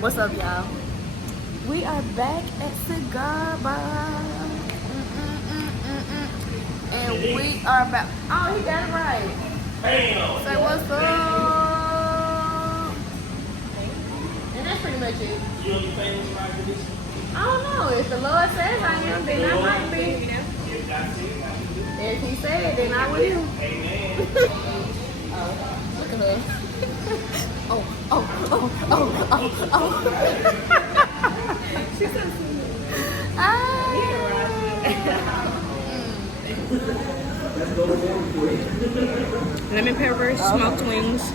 What's up, y'all? We are back at Cigar Bar. And we are about. Oh, he got it right. Bam! Say what's up? And that's pretty much it. You only famous right with this? I don't know. If the Lord says I am, then I might be. If he said, then I will. Amen. Look at her. Oh. She's so sweet. Lemon pepper, smoked wings.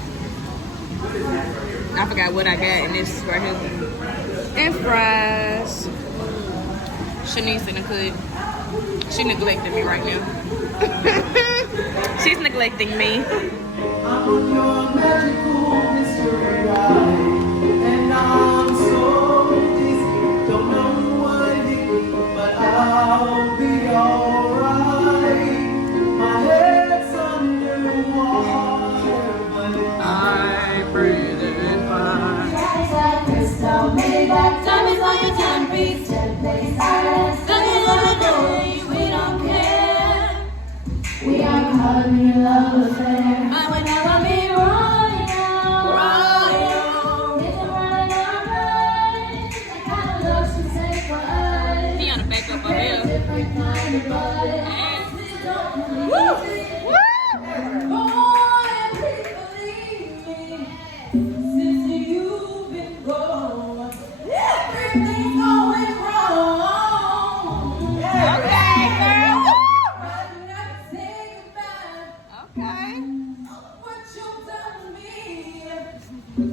I forgot what I got in this right here. And fries. Shanice in the hood. She neglecting me right now. She's neglecting me. I'm on your magical mystery ride, and I'm so dizzy, don't know what it is, but I'll be alright. My head's underwater, but I breathe it fine. Skies like crystal, made back, diamonds on your timepiece, 10 days silence, looking on the day, we don't care. We are caught in your love affair. I would never be royal. It's a running our right. The kind of love she takes for us. He on the back up of here. Different kind of bud. Woo! Woo! Boy, please believe me. Since you've been gone, everything's going wrong. Okay, girl. Okay. What you've done to me.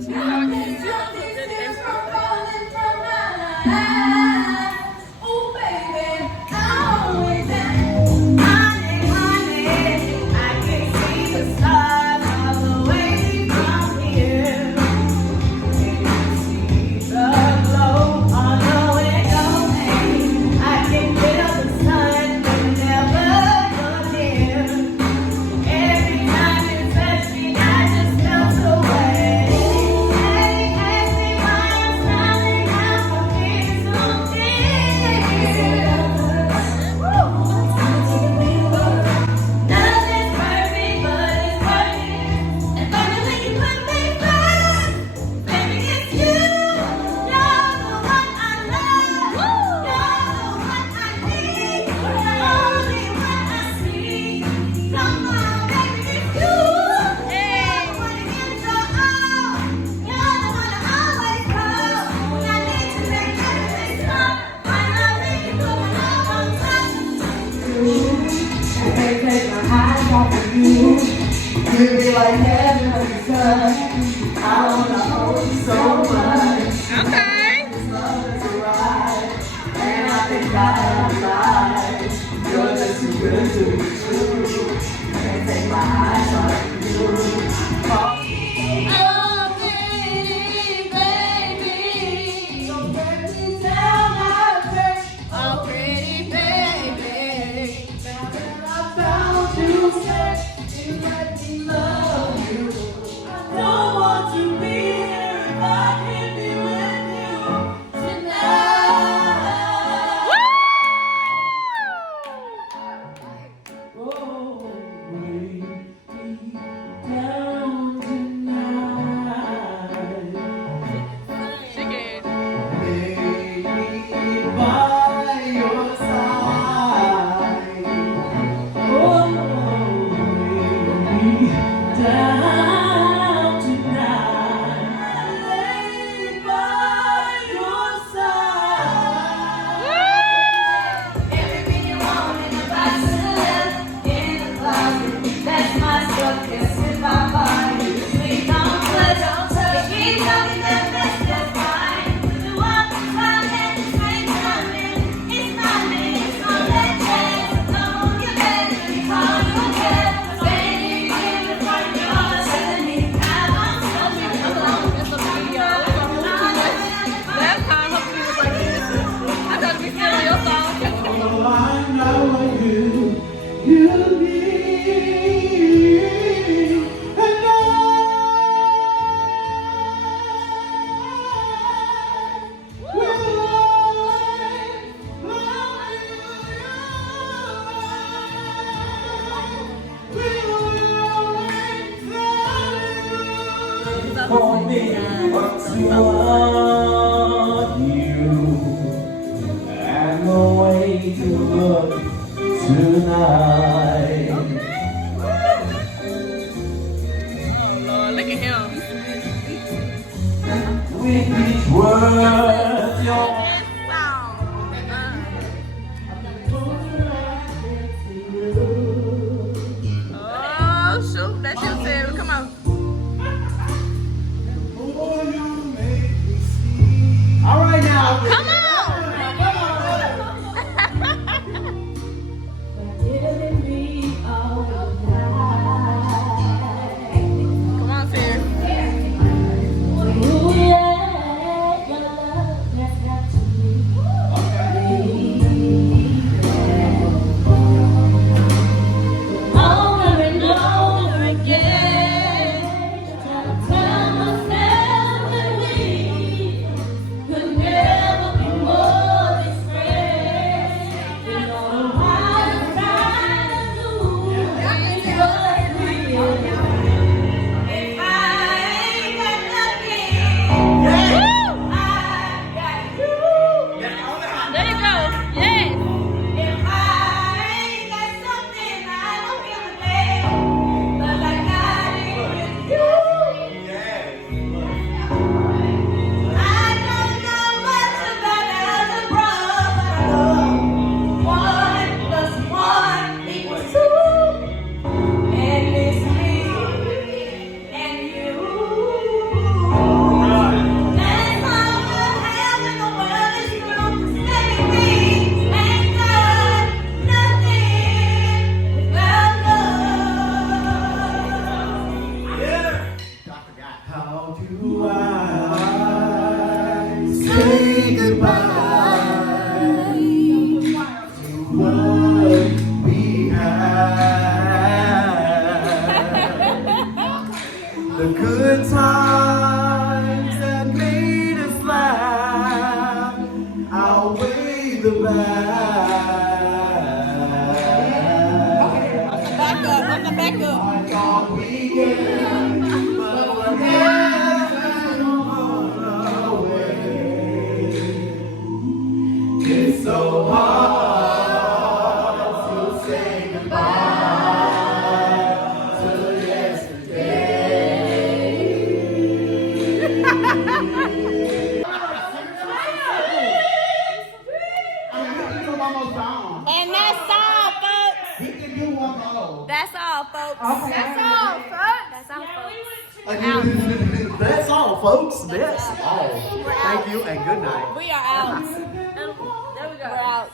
Stop these tears from falling from my eyes. Oh, baby, I'm always at honey, I can see the stars all the way from here. Can you see the glow on the window pane? I can feel the sun whenever you're near. Every time you touch me, I just melt away. Hey, ask me why I'm smiling, I'm forgetting something. Nothing's perfect, but it's working. And finally you put me first. Baby, it's you. You're the one I love. You're the one I need. You're the only one I see. Come on, baby, it's you. You're the one to give it your all. You're the one I always call when I need to make everything stop. Finally, you put my love on top. I can't take my eyes off of you. You be like heaven on the sun. I wanna hold you so much. Okay. This love is a ride, and I think I'm alive. You're just too good to be true. Can't take my eyes off of you. Oh, pretty baby, so let me tell my friend. Oh, pretty baby, now that I found you, said you let me love you. I don't want to be here if I can't be with you tonight. Oh, way down tonight. Sing it. Baby, by your side. Oh, way down tonight. Lay by your side. Everything you want in the box of love, in the closet. That's my stuff, that's in my body. Please don't touch, keep talking that mess, that's fine. You want to try at the same time, it's not me, it's on that chance. Come on, get back, let me call you again. Standing in the front yard, telling me how I'm so alone. It's a video. Last time, hopefully it was like this. I thought it'd be still your song. Oh, I know you need. want you and the way you look tonight. Look at him. With each word, your Oh, shoot. That's your favorite. Come on. all right now. Come on. Come on, Sarah. Over and over again, trying to tell myself that we could never be more than friends. You know how to try to do what we if I ain't got nothing, I got you. There you go. Yes. If I ain't got something, I don't give a damn. But I got it with you. I don't know much about algebra, but I know 1 + 1 = 2. And it's me and you. That's all we'll have when the world is through. Steady things ain't got nothing without love. How do I say goodbye to what we had? The good times that made us laugh outweigh the bad. Back up. I'm the back up. I thought we could, but we're heading on our way. It's so hard to say goodbye to yesterday. And that's all, folks. He can do one more. That's all, folks. Okay. That's all, folks. That's all, folks. That's all, folks. That's all. We're out. Thank you and good night. We are out. There we go. We're out.